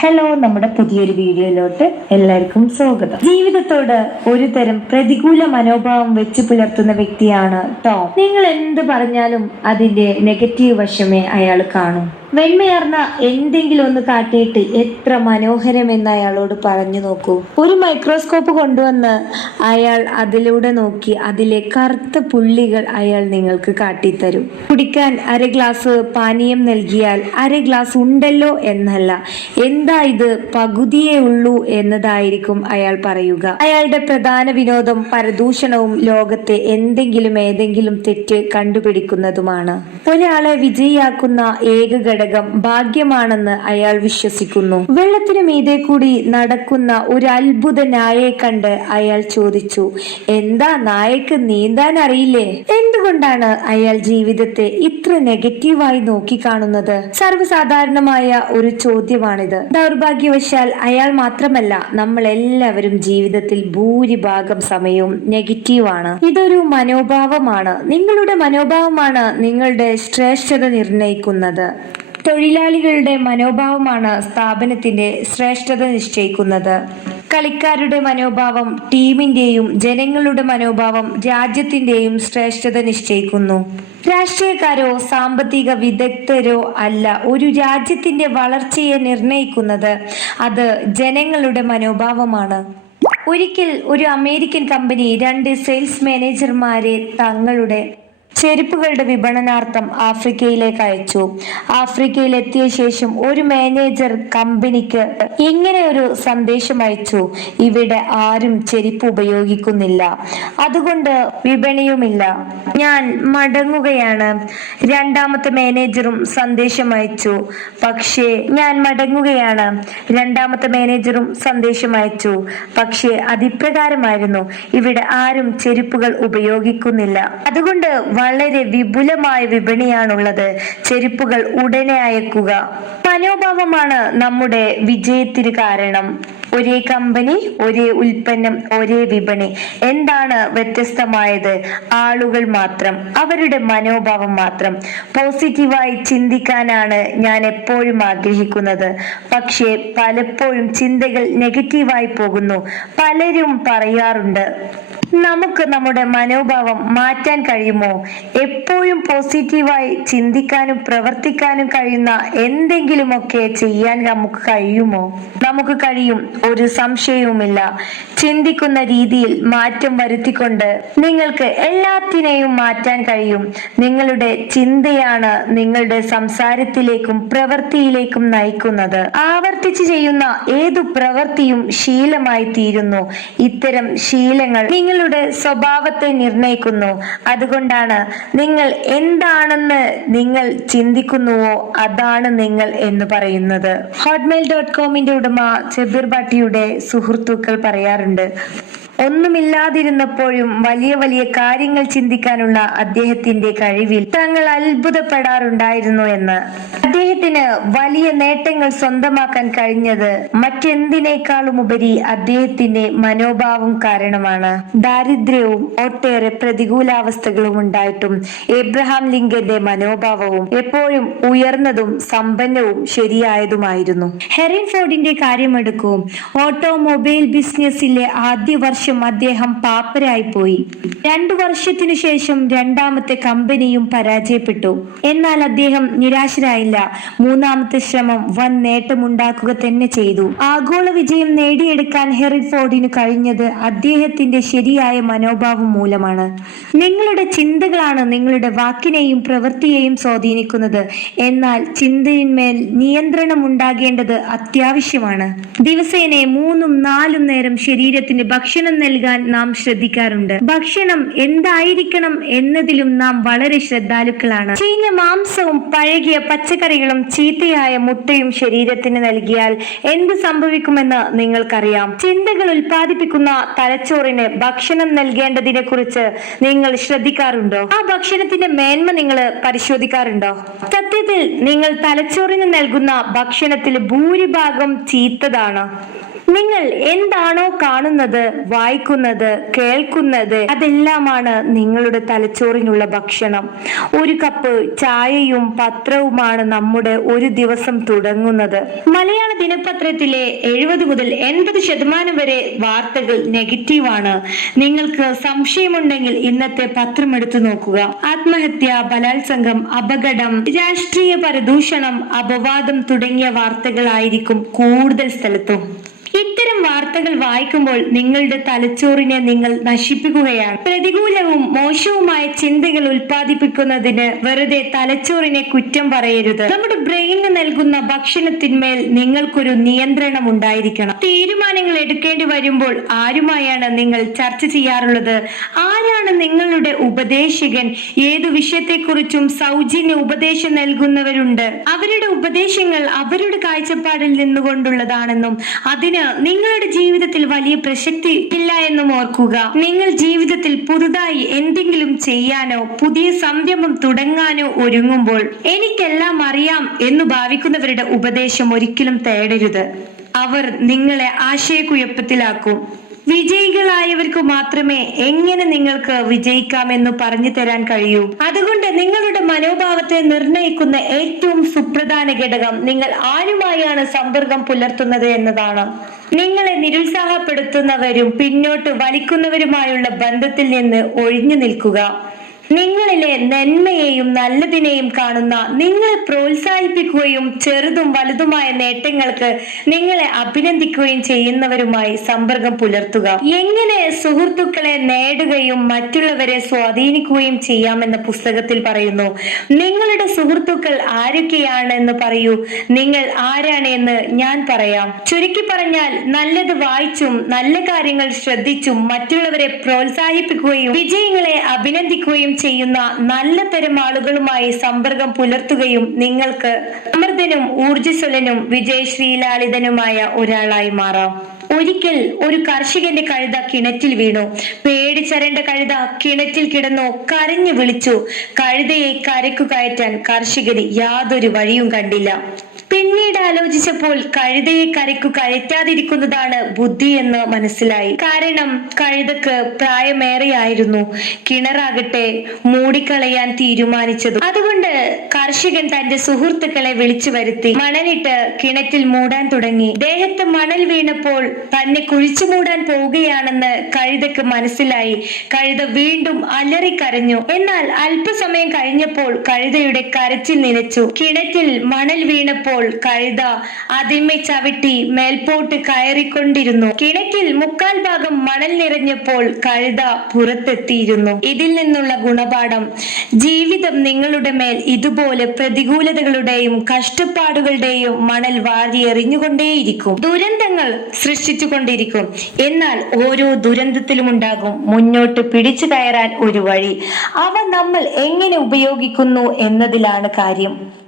Hello നമ്മുടെ പുതിയൊരു വീഡിയോയിലോട്ട് എല്ലാവർക്കും സ്വാഗതം. ജീവിതത്തോട് ഒരു തരം പ്രതികൂല മനോഭാവം വെച്ച് പുലർത്തുന്ന വ്യക്തിയാണ് ടോം. നിങ്ങൾ എന്ത് പറഞ്ഞാലും അതിന്റെ നെഗറ്റീവ് വശമേ അയാൾ കാണൂ. വെണ്മയാർന്ന എന്തെങ്കിലും ഒന്ന് കാട്ടിയിട്ട് എത്ര മനോഹരമെന്ന് അയാളോട് പറഞ്ഞു നോക്കൂ. ഒരു മൈക്രോസ്കോപ്പ് കൊണ്ടുവന്ന് അയാൾ അതിലൂടെ നോക്കി അതിലെ കറുത്ത പുള്ളികൾ അയാൾ നിങ്ങൾക്ക് കാട്ടിത്തരും. കുടിക്കാൻ അര ഗ്ലാസ് പാനീയം നൽകിയാൽ അര ഗ്ലാസ് ഉണ്ടല്ലോ എന്നല്ല. എന്താ ഇത്? പകുതിയേ ഉള്ളൂ എന്നതായിരിക്കും അയാൾ പറയുക. അയാളുടെ പ്രധാന വിനോദം പരദൂഷണവും ലോകത്തെ എന്തെങ്കിലും ഏതെങ്കിലും തെറ്റ് കണ്ടുപിടിക്കുന്നതുമാണ്. ഒരാളെ വിജയിയാക്കുന്ന ഏക ഘടകം ഭാഗ്യമാണെന്ന് അയാൾ വിശ്വസിക്കുന്നു. വെള്ളത്തിനു മീതെ കൂടി നടക്കുന്ന ഒരു അത്ഭുത നായയെ കണ്ട് അയാൾ ചോദിച്ചു എന്താ നായക്ക് നീന്താൻ അറിയില്ലേ? എന്തുകൊണ്ടാണ് അയാൾ ജീവിതത്തെ ഇത്ര നെഗറ്റീവായി നോക്കിക്കാണുന്നത്? സർവസാധാരണമായ ഒരു ചോദ്യമാണിത്. ദൗർഭാഗ്യവശാൽ അയാൾ മാത്രമല്ല നമ്മൾ എല്ലാവരും ജീവിതത്തിൽ ഭൂരിഭാഗം സമയവും നെഗറ്റീവാണ് ഇതൊരു മനോഭാവമാണ്. നിങ്ങളുടെ മനോഭാവമാണ് നിങ്ങളുടെ ശ്രേഷ്ഠത നിർണയിക്കുന്നത്. തൊഴിലാളികളുടെ മനോഭാവമാണ് സ്ഥാപനത്തിന്റെ ശ്രേഷ്ഠത നിശ്ചയിക്കുന്നത്. കളിക്കാരുടെ മനോഭാവം ടീമിന്റെയും ജനങ്ങളുടെ മനോഭാവം രാജ്യത്തിന്റെയും ശ്രേഷ്ഠത നിശ്ചയിക്കുന്നു. രാഷ്ട്രീയക്കാരോ സാമ്പത്തിക വിദഗ്ധരോ അല്ല ഒരു രാജ്യത്തിന്റെ വളർച്ചയെ നിർണയിക്കുന്നത് അത് ജനങ്ങളുടെ മനോഭാവമാണ്. ഒരിക്കൽ ഒരു അമേരിക്കൻ കമ്പനി രണ്ട് സെയിൽസ് മാനേജർമാരെ തങ്ങളുടെ ചെരുപ്പുകളുടെ വിപണനാർത്ഥം ആഫ്രിക്കയിലേക്ക് അയച്ചു. ആഫ്രിക്കയിൽ എത്തിയ ശേഷം ഒരു മാനേജർ കമ്പനിക്ക് ഇങ്ങനെ ഒരു സന്ദേശം അയച്ചു. ഇവിടെ ആരും ചെരുപ്പ് ഉപയോഗിക്കുന്നില്ല. അതുകൊണ്ട് വിപണിയുമില്ല. ഞാൻ മടങ്ങുകയാണ്. രണ്ടാമത്തെ മാനേജറും സന്ദേശം അയച്ചു. പക്ഷേ ഞാൻ മടങ്ങുകയാണ്. രണ്ടാമത്തെ മാനേജറും സന്ദേശം അയച്ചു. പക്ഷേ അതിപ്രകാരമായിരുന്നു. ഇവിടെ ആരും ചെരുപ്പുകൾ ഉപയോഗിക്കുന്നില്ല. അതുകൊണ്ട് വളരെ വിപുലമായ വിപണിയാണുള്ളത്. ചെരുപ്പുകൾ ഉടനെ അയക്കുക. മനോഭാവമാണ് നമ്മുടെ വിജയത്തിന് കാരണം. ഒരേ കമ്പനി ഒരേ ഉൽപ്പന്നം ഒരേ വിപണി. എന്താണ് വ്യത്യസ്തമായത്? ആളുകൾ മാത്രം അവരുടെ മനോഭാവം മാത്രം. പോസിറ്റീവായി ചിന്തിക്കാനാണ് ഞാൻ എപ്പോഴും ആഗ്രഹിക്കുന്നത്. പക്ഷേ പലപ്പോഴും ചിന്തകൾ നെഗറ്റീവായി പോകുന്നു. പലരും പറയാറുണ്ട് നമുക്ക് നമ്മുടെ മനോഭാവം മാറ്റാൻ കഴിയുമോ? എപ്പോഴും പോസിറ്റീവായി ചിന്തിക്കാനും പ്രവർത്തിക്കാനും കഴിയുന്ന എന്തെങ്കിലുമൊക്കെ ചെയ്യാൻ നമുക്ക് കഴിയുമോ? നമുക്ക് കഴിയും. ഒരു സംശയവുമില്ല. ചിന്തിക്കുന്ന രീതിയിൽ മാറ്റം വരുത്തിക്കൊണ്ട് നിങ്ങൾക്ക് എല്ലാത്തിനെയും മാറ്റാൻ കഴിയും. നിങ്ങളുടെ ചിന്തയാണ് നിങ്ങളുടെ സംസാരത്തിലേക്കും പ്രവൃത്തിയിലേക്കും നയിക്കുന്നത്. ആവർത്തിച്ച് ചെയ്യുന്ന ഏതു പ്രവൃത്തിയും ശീലമായി തീരുന്നു. ഇത്തരം ശീലങ്ങൾ നിങ്ങളുടെ സ്വഭാവത്തെ നിർണയിക്കുന്നു അതുകൊണ്ടാണ് നിങ്ങൾ എന്താണെന്ന് നിങ്ങൾ ചിന്തിക്കുന്നുവോ അതാണ് നിങ്ങൾ എന്ന് പറയുന്നത്. ഹോട്ട്മെയിൽ ഡോട്ട് കോമിന്റെ ഉടമ ചെബിർ ബാട്ടിയുടെ സുഹൃത്തുക്കൾ പറയാറുണ്ട്. ഒന്നുമില്ലാതിരുന്നപ്പോഴും വലിയ വലിയ കാര്യങ്ങൾ ചിന്തിക്കാനുള്ള അദ്ദേഹത്തിന്റെ കഴിവിൽ തങ്ങൾ അത്ഭുതപ്പെടാറുണ്ടായിരുന്നു എന്ന്. അദ്ദേഹത്തിന് വലിയ നേട്ടങ്ങൾ സ്വന്തമാക്കാൻ കഴിഞ്ഞത് മറ്റെന്തിനേക്കാളും ഉപരി അദ്ദേഹത്തിന്റെ മനോഭാവം കാരണമാണ്. ദാരിദ്ര്യവും ഒട്ടേറെ പ്രതികൂലാവസ്ഥകളും ഉണ്ടായിട്ടും എബ്രഹാം ലിങ്കന്റെ മനോഭാവവും എപ്പോഴും ഉയർന്നതും സമ്പന്നവും ശരിയായതുമായിരുന്നു. ഹെറിൻ ഫോർഡിന്റെ കാര്യമെടുക്കൂ. ഓട്ടോമൊബൈൽ ബിസിനസ്സിലെ ആദ്യ വർഷം അദ്ദേഹം പാപ്പരായി പോയി രണ്ടു വർഷത്തിനു ശേഷം രണ്ടാമത്തെ കമ്പനിയും പരാജയപ്പെട്ടു. എന്നാൽ അദ്ദേഹം നിരാശരായില്ല. മൂന്നാമത്തെ ശ്രമം വൻ നേട്ടമുണ്ടാക്കുക തന്നെ ചെയ്തു. ആഗോള വിജയം നേടിയെടുക്കാൻ ഹെറി ഫോർഡിന് കഴിഞ്ഞത് അദ്ദേഹത്തിന്റെ ശരിയായ മനോഭാവം മൂലമാണ്. നിങ്ങളുടെ ചിന്തകളാണ് നിങ്ങളുടെ വാക്കിനെയും പ്രവൃത്തിയെയും സ്വാധീനിക്കുന്നത്. എന്നാൽ ചിന്തയിന്മേൽ നിയന്ത്രണം ഉണ്ടാകേണ്ടത് അത്യാവശ്യമാണ്. ദിവസേന മൂന്നും നാലും നേരം ശരീരത്തിന് ഭക്ഷണം നൽകാൻ നാം ശ്രദ്ധിക്കാറുണ്ട്. ഭക്ഷണം എന്തായിരിക്കണം എന്നതിലും നാം വളരെ ശ്രദ്ധാലുക്കളാണ്. ചീഞ്ഞ മാംസവും പഴകിയ പച്ചക്കറികളും ചീത്തയായ മുട്ടയും ശരീരത്തിന് നൽകിയാൽ എന്ത് സംഭവിക്കുമെന്ന് നിങ്ങൾക്കറിയാം. ചിന്തകൾ ഉൽപ്പാദിപ്പിക്കുന്ന തലച്ചോറിന് ഭക്ഷണം നൽകേണ്ടതിനെ കുറിച്ച് നിങ്ങൾ ശ്രദ്ധിക്കാറുണ്ടോ? ആ ഭക്ഷണത്തിന്റെ മേന്മ നിങ്ങൾ പരിശോധിക്കാറുണ്ടോ? സത്യത്തിൽ നിങ്ങൾ തലച്ചോറിന് നൽകുന്ന ഭക്ഷണത്തിൽ ഭൂരിഭാഗം ചീത്തതാണ്. നിങ്ങൾ എന്താണോ കാണുന്നത് വായിക്കുന്നത് കേൾക്കുന്നത് അതെല്ലാമാണ് നിങ്ങളുടെ തലച്ചോറിനുള്ള ഭക്ഷണം. ഒരു കപ്പ് ചായയും പത്രവുമാണ് നമ്മുടെ ഒരു ദിവസം തുടങ്ങുന്നത്. മലയാള ദിനപത്രത്തിലെ എഴുപത് മുതൽ എൺപത് ശതമാനം വരെ വാർത്തകൾ നെഗറ്റീവാണ്. നിങ്ങൾക്ക് സംശയമുണ്ടെങ്കിൽ ഇന്നത്തെ പത്രം എടുത്തു നോക്കുക. ആത്മഹത്യ ബലാത്സംഗം അപകടം രാഷ്ട്രീയ പരദൂഷണം അപവാദം തുടങ്ങിയ വാർത്തകളായിരിക്കും കൂടുതൽ സ്ഥലത്തും. ഇത്തരം വാർത്തകൾ വായിക്കുമ്പോൾ നിങ്ങളുടെ തലച്ചോറിനെ നിങ്ങൾ നശിപ്പിക്കുകയാണ്. പ്രതികൂലവും മോശവുമായ ചിന്തകൾ ഉൽപ്പാദിപ്പിക്കുന്നതിന് വെറുതെ തലച്ചോറിനെ കുറ്റം പറയരുത്. നമ്മുടെ ബ്രെയിനിന് നൽകുന്ന ഭക്ഷണത്തിന്മേൽ നിങ്ങൾക്കൊരു നിയന്ത്രണം ഉണ്ടായിരിക്കണം. തീരുമാനങ്ങൾ എടുക്കേണ്ടി വരുമ്പോൾ ആരുമായാണ് നിങ്ങൾ ചർച്ച ചെയ്യാറുള്ളത്? ആരാണ് നിങ്ങളുടെ ഉപദേശകൻ? ഏതു വിഷയത്തെക്കുറിച്ചും സൗജന്യ ഉപദേശം നൽകുന്നവരുണ്ട്. അവരുടെ ഉപദേശങ്ങൾ അവരുടെ കാഴ്ചപ്പാടിൽ നിന്നുകൊണ്ടുള്ളതാണെന്നും അതിന് നിങ്ങളുടെ ജീവിതത്തിൽ വലിയ പ്രസക്തി ഇല്ല എന്നും ഓർക്കുക. നിങ്ങൾ ജീവിതത്തിൽ പുതുതായി എന്തെങ്കിലും ചെയ്യാനോ പുതിയ സംരംഭം തുടങ്ങാനോ ഒരുങ്ങുമ്പോൾ എനിക്കെല്ലാം അറിയാം എന്ന് ഭാവിക്കുന്നവരുടെ ഉപദേശം ഒരിക്കലും തേടരുത്. അവർ നിങ്ങളെ ആശയക്കുഴപ്പത്തിലാക്കും. വിജയികളായവർക്ക് മാത്രമേ എങ്ങനെ നിങ്ങൾക്ക് വിജയിക്കാമെന്ന് പറഞ്ഞു തരാൻ കഴിയൂ. അതുകൊണ്ട് നിങ്ങളുടെ മനോഭാവത്തെ നിർണയിക്കുന്ന ഏറ്റവും സുപ്രധാന ഘടകം നിങ്ങൾ ആരുമായാണ് സമ്പർക്കം പുലർത്തുന്നത് എന്നതാണ്. നിങ്ങളെ നിരുത്സാഹപ്പെടുത്തുന്നവരും പിന്നോട്ട് വലിക്കുന്നവരുമായുള്ള ബന്ധത്തിൽ നിന്ന് ഒഴിഞ്ഞു നിൽക്കുക. നിങ്ങളിലെ നന്മയെയും നല്ലതിനെയും കാണുന്ന നിങ്ങളെ പ്രോത്സാഹിപ്പിക്കുകയും ചെറുതും വലുതുമായ നേട്ടങ്ങൾക്ക് നിങ്ങളെ അഭിനന്ദിക്കുകയും ചെയ്യുന്നവരുമായി സമ്പർക്കം പുലർത്തുക. എങ്ങനെ സുഹൃത്തുക്കളെ നേടുകയും മറ്റുള്ളവരെ സ്വാധീനിക്കുകയും ചെയ്യാമെന്ന പുസ്തകത്തിൽ പറയുന്നു നിങ്ങളുടെ സുഹൃത്തുക്കൾ ആരൊക്കെയാണ് എന്ന് പറയൂ നിങ്ങൾ ആരാണ് എന്ന് ഞാൻ പറയാം. ചുരുക്കി പറഞ്ഞാൽ നല്ലത് വായിച്ചും നല്ല കാര്യങ്ങൾ ശ്രദ്ധിച്ചും മറ്റുള്ളവരെ പ്രോത്സാഹിപ്പിക്കുകയും വിജയങ്ങളെ അഭിനന്ദിക്കുകയും ചെയ്യുന്ന നല്ല തരം ആളുകളുമായി സമ്പർക്കം പുലർത്തുകയും നിങ്ങൾക്ക് അമൃതനും ഊർജസ്വലനും വിജയശ്രീലാളിതനുമായ ഒരാളായി മാറാം. ഒരിക്കൽ ഒരു കർഷകന്റെ കഴുത കിണറ്റിൽ വീണു. പേടിച്ചരണ്ട കഴുത കിണറ്റിൽ കിടന്നു കരഞ്ഞു വിളിച്ചു. കഴുതയെ കരക്കു കയറ്റാൻ കർഷകന് യാതൊരു വഴിയും കണ്ടില്ല. പിന്നീട് ആലോചിച്ചപ്പോൾ കഴുതയെ കരയ്ക്കു കയറ്റാതിരിക്കുന്നതാണ് ബുദ്ധി എന്ന് മനസ്സിലായി. കാരണം കഴുതക്ക് പ്രായമേറെയായിരുന്നു. കിണറാകട്ടെ മൂടിക്കളയാൻ തീരുമാനിച്ചതും. അതുകൊണ്ട് കർഷകൻ തന്റെ സുഹൃത്തുക്കളെ വിളിച്ചു വരുത്തി മണലിട്ട് കിണറ്റിൽ മൂടാൻ തുടങ്ങി. ദേഹത്ത് മണൽ വീണപ്പോൾ തന്നെ കുഴിച്ചു മൂടാൻ പോവുകയാണെന്ന് കഴുതക്ക് മനസ്സിലായി. കഴുത വീണ്ടും അലറിക്കരഞ്ഞു. എന്നാൽ അല്പസമയം കഴിഞ്ഞപ്പോൾ കഴുതയുടെ കരച്ചിൽ നിലച്ചു. കിണറ്റിൽ മണൽ വീണപ്പോൾ കഴുത അതിന്മേ ചവിട്ടി മേൽപോട്ട് കയറിക്കൊണ്ടിരുന്നു. കിണറ്റിൽ മുക്കാൽ ഭാഗം മണൽ നിറഞ്ഞപ്പോൾ കഴുത പുറത്തെത്തിയിരുന്നു. ഇതിൽ നിന്നുള്ള ഗുണപാഠം ജീവിതം നിങ്ങളുടെ മേൽ ഇതുപോലെ പ്രതികൂലതകളുടെയും കഷ്ടപ്പാടുകളുടെയും മണൽ വാരി എറിഞ്ഞുകൊണ്ടേയിരിക്കും. ദുരന്തങ്ങൾ സൃഷ്ടിച്ചുകൊണ്ടിരിക്കും. എന്നാൽ ഓരോ ദുരന്തത്തിലും ഉണ്ടാകും മുന്നോട്ട് പിടിച്ചു കയറാൻ ഒരു വഴി. അവ നമ്മൾ എങ്ങനെ ഉപയോഗിക്കുന്നു എന്നതിലാണ് കാര്യം.